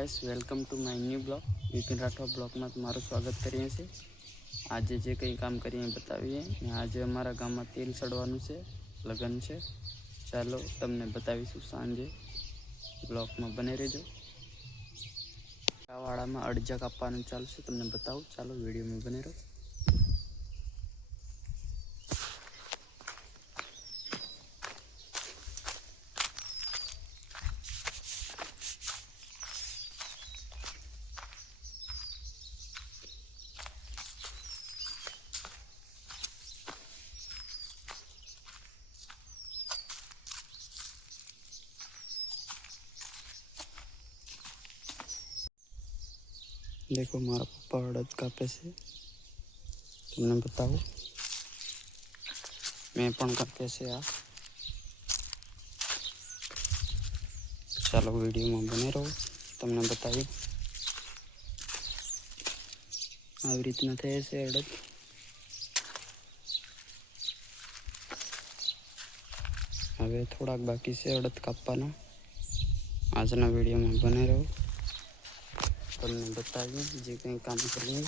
Guys, welcome to my new blog. Vipin Rathod બ્લોગમાં તમારું સ્વાગત કરીએ છીએ. આજે જે કંઈ કામ કરીએ બતાવીએ. ને આજે અમારા ગામમાં તેલ ચડવાનું છે, લગ્ન છે. ચાલો તમને બતાવીશું સાંજે. બ્લોગમાં બને રહેજો. આ વાડામાં અડજા કાપવાનું ચાલશે, તમને બતાવું. ચાલો વિડીયોમાં બને રહો. देखो मारा पप्पा अड़द कापे से, तुमने बताओ। मैं पण कापे से आ। चलो वीडियो में बने रहो, तुमने बताइए। આવી રીતના થાય છે અડદ. હવે થોડાક બાકી છે અડદ કાપવાના. આજના વિડીયોમાં બને રહો, તમને બતાવીએ જે કંઈ કામ કરીએ.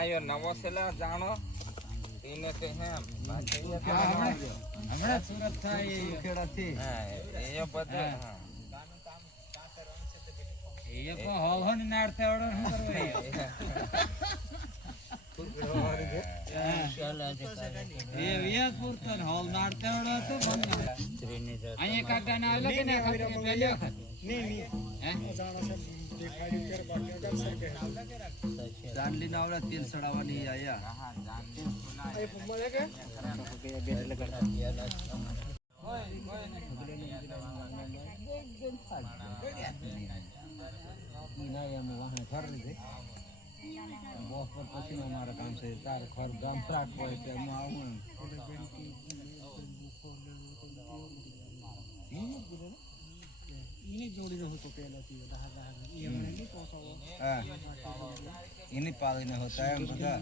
आयो नवो से जानो इने के है हमणे सूरत था ये खेड़ा थी ये बदे ये को होवन नारते ओडो हूं करवे ये वियापुर तन होल नारते ओडो तो बंद आये काटा ना अलग ने खाते पहले नहीं हैं जानो से देखाड़ी कर बाटे कर सके जानली नावला तेल सड़ावानी आया हां जानली सुना ए मले के बेरे लगा ओए ओए ना ये हम वहां घर दे बॉस पर પછી हमारा काम से तार घर गाम प्राट पड़े के मैं आऊं इनी जोड़ी रहो तो पहला थी ये बने नहीं पहुंचा वो हां इनी पालने होता है बता